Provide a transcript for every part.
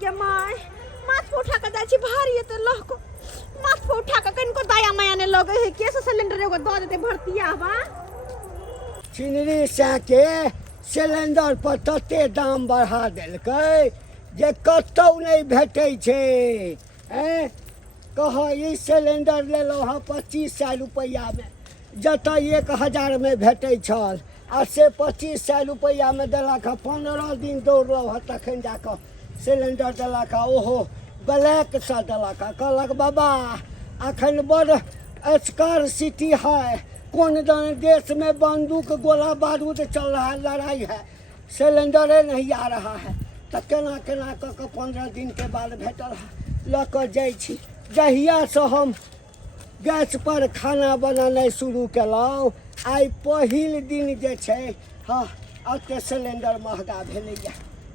गे my माथ पे उठा के जाय छी भारी एते लहको माथ पे उठा के कनको दाया माया ने लगे है केस सिलेंडर एगो द देते भरतिया बा चिनरी के सिलेंडर पर तते दाम बढ़ा देलकै जे कतौ नहीं भेटै छै हैं कह ई सिलेंडर लेलो हाँ 2500 रुपया में जतऽ 1000 में भेटै छल आ से 2500 रुपया में देलक 15 दिन दौड़ल हँ तखन जाकऽ सिलेंडर देलक ओहो ब्लैक सा देलक कहलक बाबा अखन बड़ स्कारसिटी है कौन देश में बंदूक गोला बारूद चल रहा है लड़ाई है सिलेंडरे नहीं आ रहा है तो केना केना कऽ के 15 दिन के बाद भेटल है लऽ कऽ जाइ छी जहिया से हम गैस पर खाना बनेनाइ शुरू केलहुँ आई पहिल दिन जे छै हाँ एते सिलेंडर महगा भेलैया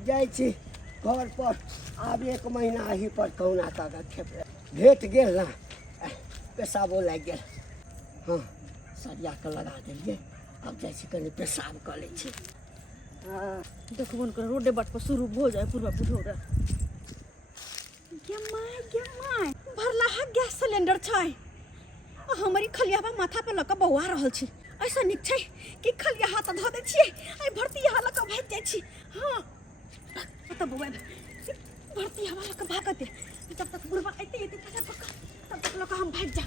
जाइ छी घर पर आब 1 महीना ही पर कहुना कऽ खेप भेट गेल ना पेशाबो लागि गेल हाँ सरिया के लगा देलिए अब जाइ छी कनि पेशाब कऽ लै छी देखबो कर रोडे बाट पर शुरू हो जाए पूरा बुढ़ोरा गे माय भरला है गैस सिलेंडर छै हमारी खलियाबा माथा पे लक बौआ रहल छी ऐसा निक छै कि खलिया हाथ धो दे छियै आई भरती यहाँ लक भाग जाय छी हां त बौआ भरती हवा लक भाग दे जब तक बुढ़वा एते तब तक लक हम भाग जा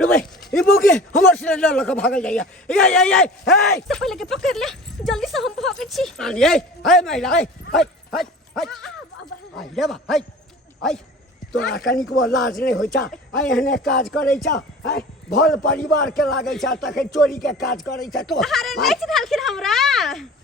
रुबे ई बुके हमर सिलेंडर लक भागल जाइया ये हे तो पहले के पकड़ ले जल्दी से हम भागे छी ये हे महिला हे आई लेबा हे तोरा कनिको लाज नहीं होइ छा आई एहने काज करै छा है भल परिवार के लागै छा तखन चोरी के काज करै छा तो अरे नहीं चिन्हलखिन हमरा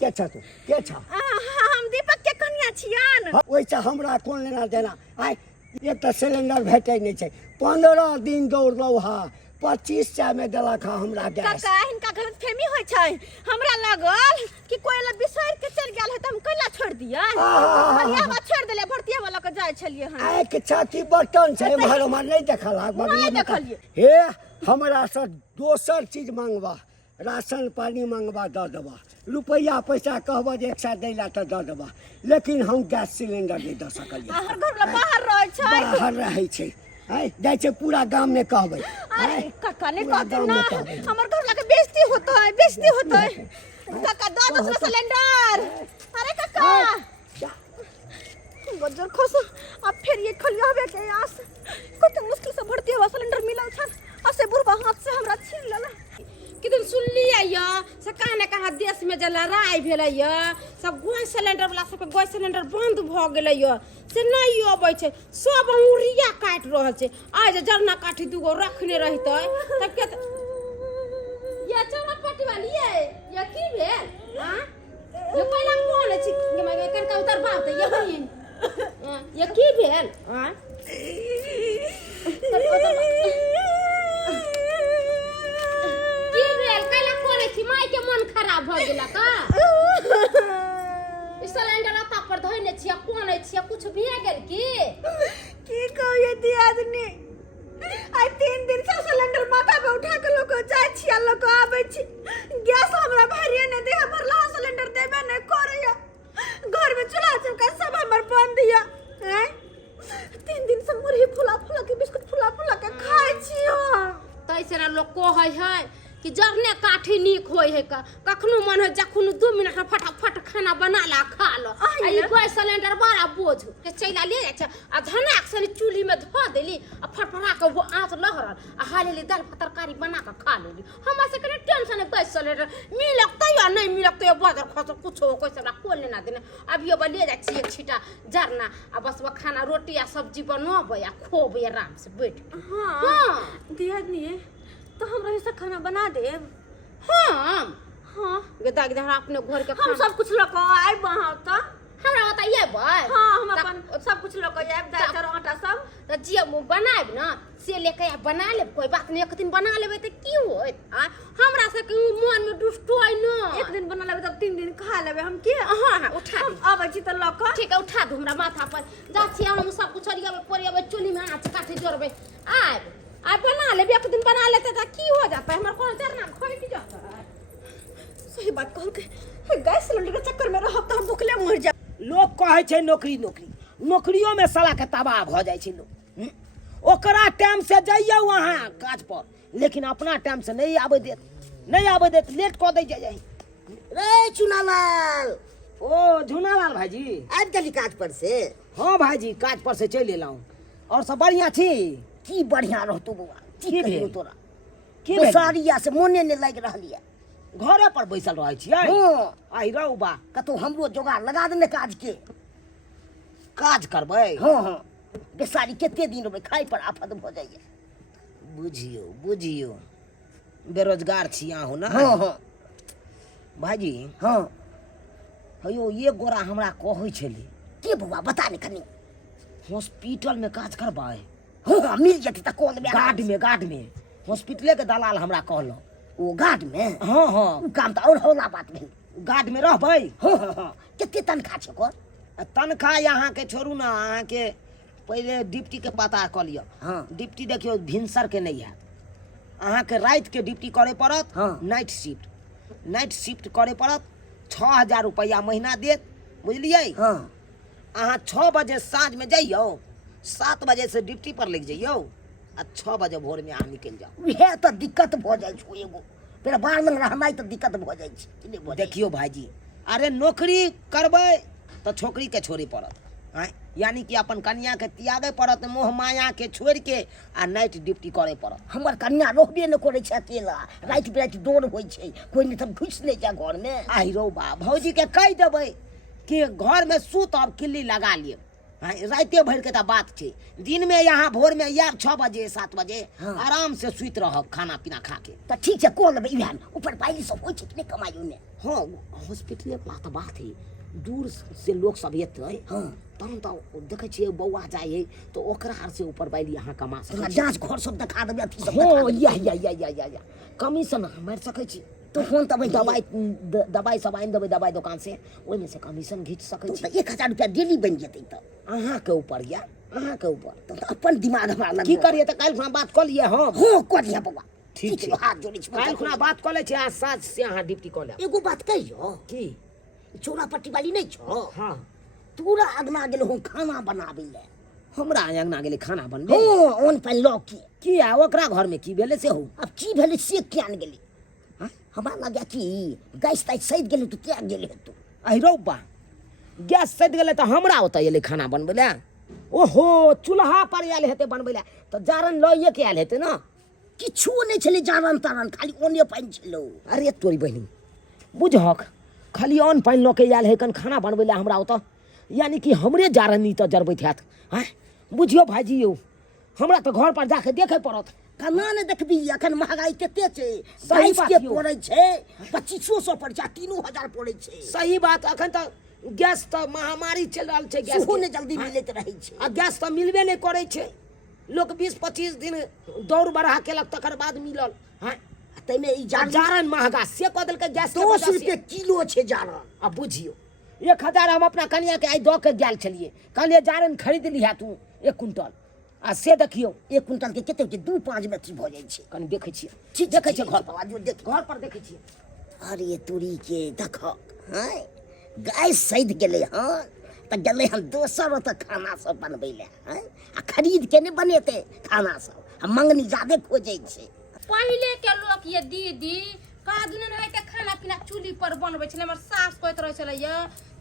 के छा तू के छा हम दीपक के कन्या छियन ओइ छा हमरा कोन लेना देना आई एक त सिलेंडर भेटै नहीं छै 15 दिन दौड़लौ हा 2500 में देलक हमरा गैस काका इनका गलत फहमी होय छै हमरा लागल कि कोई ला बिसर के चल गेल है त हम कैला छोड़ दिया हरियावा छोड़ देले भरतिया वाला के जाय छलिए हम आय के छाती बर्तन छै भरो में नहीं देखला नहीं देखलिए हे हमरा से दोसर चीज मांगबा राशन पानी मांगबा द देबा रुपया पैसा कहबा जे एक साथ दैला त द देबा लेकिन हम गैस सिलेंडर नहीं द सकलिए हमर घर ला बाहर रहै छै बाहर रहै छै है जाय छै पूरा गांव में कहबै अरे काका ने कहते ना हमर घर ला के बेइज्जती होता है काका दो दूसरा सिलेंडर अरे काका बजर खोस अब फिर ये खलियावे के आस कत मुश्किल से भरती हुआ सिलेंडर मिलल छ असे बुढ़वा हाथ से हमरा छीन लेला किदन सुनलिए या से कहां कहां देश में जे लड़ाई भेलै या सब गैस सिलेंडर वाला सब गैस सिलेंडर बंद भ गेलै या से नहीं अबै छै सब उरिया काट रहल छै आज जरना काठी दुगो रखने रहितै तब के ये चौरा पट्टी वाली ये की भेल हां ये पहिला कोन छै के मैं कनका उतर बात ये बहिन ये की भेल हां माई के मन खराब भ गेला का सिलेंडर अता पर धइने छिया कोन छिया कुछ भे गेल की कहिए दियादनी आई 3 दिन से सिलेंडर माथा पे उठा के लोग जाय छिया लोग आबै छी गैस हमरा भरिए ने दे भरला सिलेंडर देबे ने करैया घर में चूल्हा चौका सब हमर बंद दिया हैं 3 दिन से मुरही फुला के बिस्कुट फुला के खाय छियो तैसे ना लोग कहै है कि जरने काठी नीक होय है का कखनो मन हो जखनो 2 मिनट में फटाफट खाना बना ला खा लो आई गैस सिलेंडर बड़ा बोझ के चैला ले जाय छ आ धनाक से चूल्ही में धो देली आ फटफटा के वो आंच लहरल आ हालेली दाल तरकारी बना के खा लेली हमरा से कने टेंशन है गैस सिलेंडर मिलक त या नहीं मिलक त बाजार खस कुछ हो कोई से कोन लेना देना अभी अब ले जाय छी एक छीटा जरना आ बस वो खाना रोटी या सब्जी बनोबै आ खोबै आराम से बैठ हां दियादनी तो हम रही से खाना बना दे हां गदा गदा अपने घर के हम सब कुछ लक आइ वहां त हमरा बताइए भाई हां हम अपन सब कुछ लक आइ दाल चार आटा सब त जे मु बनाएब ना से लेके आ बना लेब कोई बात नहीं एक दिन बना लेबे त की होत हां हमरा से के मन में दुष्टोय न एक दिन बना लेबे तब 3 दिन खा लेबे हम के हां उठा दे आबै छी त लक ठीक है उठा दू हमरा माथा पर जा छी हम सब कुछ परियाबे चूल्ही में आंच काठी जोरबे आब आ बना ले एक दिन बना लेते तो की हो जाता है हमारा कौन चरना खोई की जाता है सही बात कहल के गैस सिलेंडर के चक्कर में रहब त हम भूखले मर जा लोग कहे छै नौकरी नौकरियों में साला के तबाह भ जाय छै लोग। ओकरा टाइम से जाइए वहाँ काज पर, लेकिन अपना टाइम से नहीं आबे देत, लेट कऽ दै जाइ। रे चुनालाल, ओ झुनालाल भाईजी, आबि गेली काज पर से? हाँ भाईजी, काज पर से चलि एलहुँ। और सब बढ़िया छी? की बढ़िया रहतौ बौआ, की की भेल? कहियो तोरा की भेल? दोसारिया से मोने नहीं लागि रहलिए। घरे पर बैसल रहै छियै? हाँ, आइ रौ बा, कतौ हमरो जोगाड़ लगा देने काज के। काज करबै? हाँ हाँ, बेसारी कते दिन रहबै, खाइ पर आफत भ जाइए। बुझियो बेरोजगार छी अहूँ ना? हाँ हाँ भाईजी, हाँ। हेयो ये गोरा हमरा कहै छलै के बौआ बता ने कनी। हॉस्पिटल में काज करबै। हाँ हाँ, मिल जेतै त कॉल में। गार्ड में हॉस्पिटले के दलाल हमरा कहलौ। ओ गार्ड में? हाँ हाँ, उ काम त और हौला बात भेल। गार्ड में रहबै? हाँ हाँ हाँ। कते तनखा छै ओकर? तनख्वाह यहाँ के छोड़ू ना, अहाँ के पहले डिप्टी के पता कऽ लिअ। हाँ। डिप्टी देखियो भिनसर के नहीं है, अहाँ के रात के डिप्टी करे पड़त। हाँ। नाइट शिफ्ट करे पड़त। 6000 रुपया महीना देत, बुझलियै? हाँ। अहाँ 6 बजे साँझ में जाइयो, 7 बजे से ड्यूटी पर लग जाइयो, आ 6 बजे भोर में अहाँ निकल जाओ। उहे त दिक्कत भ जाइ छै एगो, फेर बाहर में रहनाइ त दिक्कत भ जाइ छै कि नहि? देखियो भाईजी, अरे नौकरी करबै तो छोकरी के छोड़े पड़त। आँय, यानी कि अपन कन्या के त्यागे पड़त, मोह माया के छोड़ के आ नाइट ड्यूटी करे पड़त। हमर कन्या रहबे न करै छै अकेला, राति बिराति दौड़ होइ छै, कोई नहीं तब घुस नहीं जा घर में। आई रो बा, भौजी के कह देबै कि घर में सूत और किल्ली लगा लिए। राते भर के तो बात छै, दिन में यहाँ भोर में यार 6 बजे 7 बजे हाँ। आराम से सुत रहब खाना पीना खा के। त ठीक छै, कॉल लेबै इहे में। ऊपर पाइली सब होइ छै कि नहीं कमाइयो ने? हाँ, हॉस्पिटले वाला तो बात है, दूर से लोग सब एतै। हाँ। तहन तो देखे छियै बौआ जाइ है तो ओकरा से ऊपर बैली यहाँ कमा तोरा सकै छी। जांच घर सब देखा देबै, अथी सब देखा हाँ, देबै। या कमीशन मारि सकै छी। तो फोन तब दवाई सब आनि देबै दवाई दुकान से, ओहिमे से कमीशन घीच सकै तो छी। 1000 रुपया डेली बन जेतै त। अहाँ के ऊपर या, अहाँ के ऊपर तो अपन दिमाग हमरा लग की करिए तो काल्हि खुना बात कऽ लिए हम। हाँ करिया बौआ, ठीक छै, हाथ जोड़ै छी। काल्हि खुना बात कऽ लै छी, आ साँझ से अहाँ ड्यूटी कऽ लेब। एगो बात कहियो, की? चोरा पट्टी वाली नहीं छो? हाँ, तोरा अगना गेल हो खाना बनाबै ले। हमरा अंगना गेलै खाना बनबे। हाँ, ओन पानि लऽ के। किया ओकरा घर में की भेलै से हो? अब की भेलै से किया न गेली? हाँ, हमरा लगे कि गैस तैस सैद गेलै तो क्या गेलै हेतौ? अहि रौ बा, गैस सधि गेलै तो हमरा ओतऽ एलै खाना बनबै लए। ओहो, चूल्हा पर आयल हेतै बनबै लए तो जारन लइए के आयल हेतै ना। किछो नहीं छलै जारन तारन, खाली ओने पानि छलो। अरे तोरी बहिनी, बुझहक खाली अन्न पानि लऽ के आयल है कन खाना बनबै लए हमरा ओतऽ, यानी कि हमरे जारनी तऽ जरबैत हैत। हैं, बुझियो भाईजी यौ, हमरा तऽ घर पर जाके देखे पड़त। केना ने देखबी, अखन महगाई कते छै। सही गैस बात के यौ। पड़ै छै 2500 पड़ै छै, 3000 पड़ै छै। सही बात, अखन तऽ गैस तऽ महामारी चलि रहल छै गैस सेहो के। ने जल्दी मिलैत रहै छै। आ गैस तऽ मिलबे नहि करै छै, लोग 20-25 दिन दौड़ बढ़ा केलक तकर बाद मिलल। हैं, तैमे ई जारन जारन महगा से कऽ देलकै गैस के 200 वजह से। रुपए किलो छै जारन। अब बुझियो 1000 हम अपना कनिया के आई दऽ के गेल छलिए, कहलिए जारन खरीद लिहा तू 1 क्विंटल। आ से देखियो 1 क्विंटल के कते होते? 2-5 मेट्रिक भ जाइ छै। कनि देखै छियै, ठीक देखै छियै घर पर, बाबा जो देख। घर पर देखै छियै। अरे तोरी के देख, हैं गैस सैद गेलै हन त गेलै हन दोसर ओतऽ खाना सब बनबै ले। हैं, आ खरीद के नहीं बनेतै खाना सब, आ मंगनी ज्यादे खोजै छै। पहले के लोग ये दीदी का दुन है त खाना पीना चूल्ही पर बनबै छलै। हमर सास कहैत रहै छलै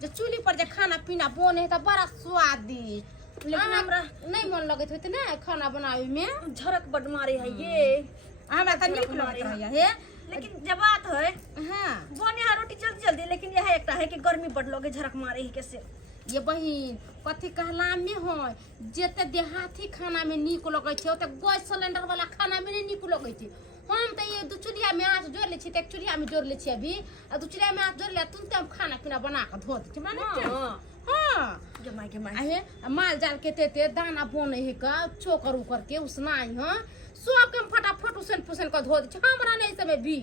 जे चूल्ही पर जे खाना पीना बने है त बड़ा स्वादिष्ट। लेकिन हमरा नहीं मन लगैत होते ना खाना बनावे में, झरक बड मारे है ये। हमरा त नीक लगैत रहैया हे। लेकिन जब बात है हां, बने है रोटी जल्दी जल्दी, लेकिन यह एकटा है कि गर्मी बड लगे, झरक मारे है कैसे। ये बहिन कथी कहला में है, जेते देहाती खाना में नीक लगै छै ओते गैस सिलेंडर वाला खाना में नहीं नीक लगै छै। हम त ये दू चूल्हा में आँच जोड़ ले छी, एक चूल्हा में जोड़ ले छी अभी, आ दू चूल्हा में आँच जोड़ ले तुरंत हम खाना पीना बना के धो दै छी। माने हां, जमाई के माई आहे माल जाल के तेते दाना बने है का चोकर उकर के उसनाई हां, सब के फटाफट उसन पुसन के धो दै छी। हमरा नहीं समय भी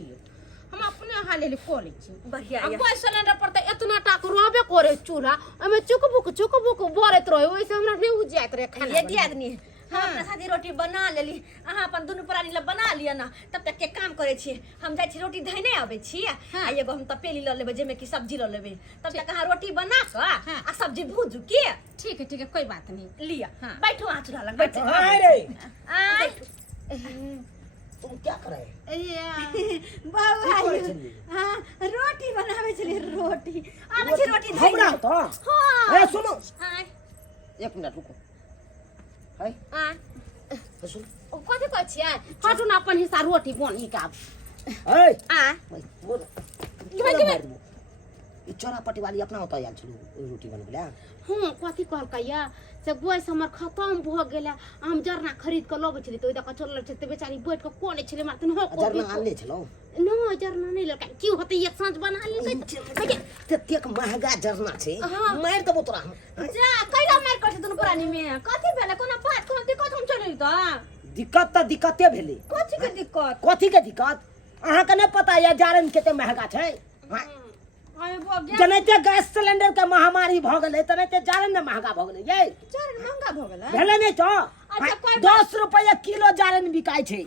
हम अपने हाल ले को ले छी। बढ़िया अब ये। गैस सिलेंडर पर त इतना टाक रहबे करे चूल्हा, ओमे चुकबुक बरत रहे, ओइसे हमरा नहीं उजात रहे खाना। ये दियादनी हम अपना साथी रोटी बना लेली अहाँ अपन दुनू प्राणी ला बना लिया ना तब तक के काम करे छी हम जाय छी रोटी धइने आबै छी आ एगो हम तपेली ल लेबै जेमे की सब्जी ल लेबै तब तक अहाँ रोटी बना क आ सब्जी भूजू के ठीक है कोई बात नहीं लिया बैठो आ चूल्हा लग बैठो अरे तुम क्या कर रहे बाबू हां रोटी बनावे छली रोटी आबै छी रोटी धइ हमरा तो हां ए सुनो हां 1 मिनट रुको है आ सुन कथी कहै छियै हटू ना अपन हिस्सा रोटी बनी का ए आ बोल ई चोरापट्टी वाली अपना होता यार चलो रोटी बनबेला हां कथी कहलकै से गैस हमर खत्म भ गेलै हम जरना खरीद के लबै छली तो दका चलल छै त बेचारी बैठ के कोने छले मार तन हो जरना आनले छलो न जरना नहीं लगा क्यों होते एक सांझ बना ले तेक महंगा जरना छै मार देबो तोरा जा कैला मार करछ दुनू प्राणी में कथी भेले कोनो बात कोनो दिक्कत हम चलै त दिक्कत त दिक्कते भेले कथी के दिक्कत कथी के दिक्कत अहाँ के नहीं पता ये जारन केते महंगा छै अरे बाप जनेते गैस सिलेंडर के महामारी भ गेलै तनेते जारन ने महंगा भ गेलै ये जारन महंगा भ गेलै भेले नहीं तो अच्छा, कोई 10 रुपया किलो जारन बिकाय छै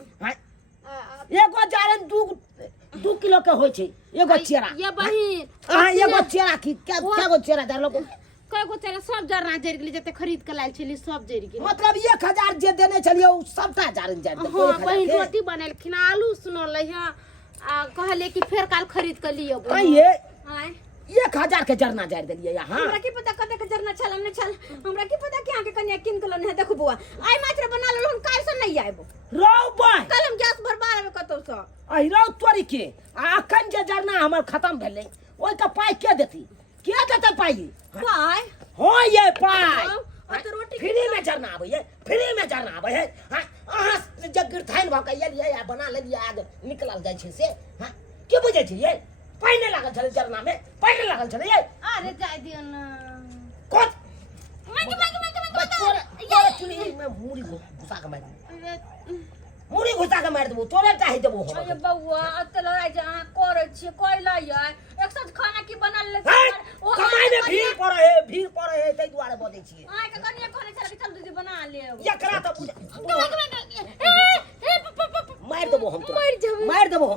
एगो जारन 2 किलो के होय छै एगो चेरा ये बहिन हां एगो चेरा की क्या गो चेरा दर लोग कई गो तेरा सब जरना जरि गेली जते खरीद के लायल छली सब जरि गेली मतलब 1000 जे देने छलिए उ सबटा जारन जरि दे हां बहिन रोटी बनेलखिन आलू सुनलै है आ कहले कि फेर काल खरीद के लियो ये आय 1000 के जरना जरि देलिए यहाँ हमरा की पता कते के जरना छल हमने छल हमरा की पता कि आके कन्या किन के लन है देखो बुआ आइ मात्र बना लेलो हम काल से नहीं आइबो रो बाय कल हम गैस भरबा लेबे कतो से आई रो तोरी के अखन जे जरना हमर खत्म भेलै ओइ का पाई के देती के देते पाई पाई हो ये पाई तो रोटी फ्री में जरना आबै है फ्री में जरना आबै है अहाँ जगीर थाइन भ के एलिए या बना लेलिए आग निकलल जाय छै से हां के बुझै छै ये पाई नहीं लागल छले जरना में पाई नहीं लागल छले ये अरे जाय दियो न कोत मांगी ये चुनी में मुड़ी घुसा के मार मुड़ी घुसा के मार देबो तोरे चाहि देबो हम अरे बउआ अते लड़ाई जे अहाँ करे छी कोइला ये एक साथ खाना की बना ले कमाई में भीड़ पड़े है तै दुआरे बदै छियै आइ के कन्या कोने चल चल दीदी बना ले एकरा त मार देबो हम तो मार देबो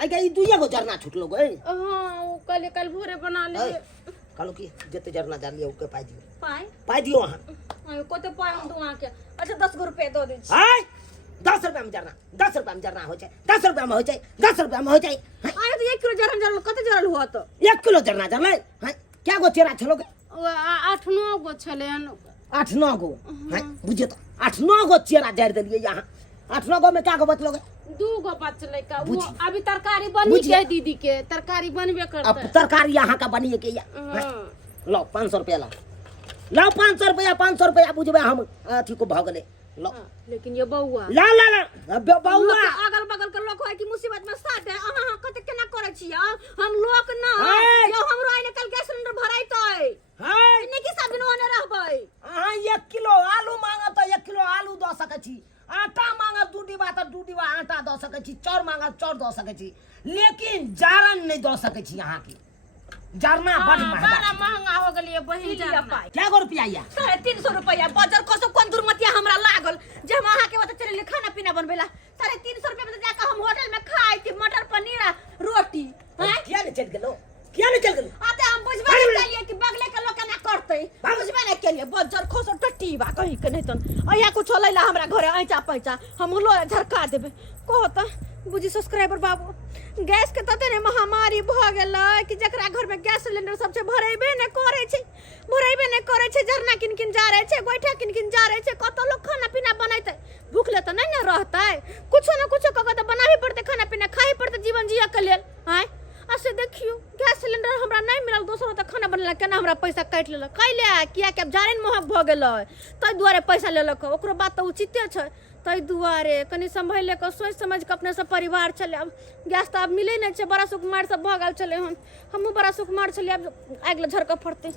आई के ई दुइया गो जरना छुटलो गए हां वो कल भोरे बना ले कालो की जते जरना डाल लियो ओके पाई दियो पाई दियो अहाँ आइ कोते पाई हम दुआ के अच्छा 10 रुपए दो दे छी हाय 10 रुपया में जरना हो जाए 10 रुपया में हो जाए 10 रुपया में हो जाए आइ तो 1 किलो जरन कते जरल हुआ तो 1 किलो जरना जरले हाय क्या गो चेरा छलोगे 8-9 गो छले 8-9 गो हाय बुझे तो 8-9 गो चेरा जर देलिए यहाँ 8-9 गो में क्या गो बचलोगे 2 गो बचले का वो अभी तरकारी बनी के दीदी के तरकारी बनबे करते अब तरकारी यहाँ का बनिए के लो 500 रुपया लो 500 रुपया बुझबे हम अथी को भ गेले लो लेकिन ये बउआ ला बउआ अगल बगल के लोग है कि मुसीबत में साथ है अहाँ कते केना करे छी हम लोग ना यो हमरो आइ निकल गैस सिलेंडर भराइतै हाय इने की सब दिन ओने रहबै अहाँ 1 किलो आलू मांगा तो 1 किलो आलू द सकै छी आटा मांगा 2 डिब्बा तो 2 डिब्बा आटा द सकै छी चाउर मांगा चाउर द सकै छी लेकिन जारन नहीं द सकै छी अहाँ के जरना बड़ महंगा हो गेलिए बहिन जरना क्या गो रुपया या 350 रुपया बाजार कसो कोन दुर्मतिया हमरा लागल जे हम अहाँ के बता चले खाना पीना बनबेला 350 रुपया में जाके हम होटल में खाई थी मटर पनीर रोटी हैं क्या नहीं चल गेलो आते हम बुझबे नहीं केलिए कि बगले के लोग केना करतै बुझबे नहीं केलिए बाजार कसो टट्टी बा कहीं के नहीं तन अया कुछ लैला हमरा घरे ऐचा पैचा हम लो झरका देबे कहत बुझी सब्सक्राइबर बाबू गैस के तते ने महामारी भ गेलै कि जकरा घर में गैस सिलेंडर सब छै भरेबे ने करे छै जरना किन जा रहे छै गोइठा किन जा रहे छै कत लोग खाना पीना बनैते भूखले त नहीं न रहतै कुछो न कुछो क के त बनाबे पड़ते खाना पीना खाई पड़ते जीवन जिया के लेल हैं ऐसे देखियो गैस सिलेंडर हमरा नहीं मिलल दोसरो त खाना बनेला केना हमरा पैसा काट लेलक कैले किया के जारन महग भ गेलै तै दुआरे पैसा लेलक ओकरो बात त उचिते छै तै दुआरे कनी संभल के सोच समझ के अपने से परिवार चले अब गैस तो अब मिले नहीं छै बड़ा सुकुमार सब भ गेल चले हमहू बड़ा सुकुमार चले अब आगले झरक फड़ते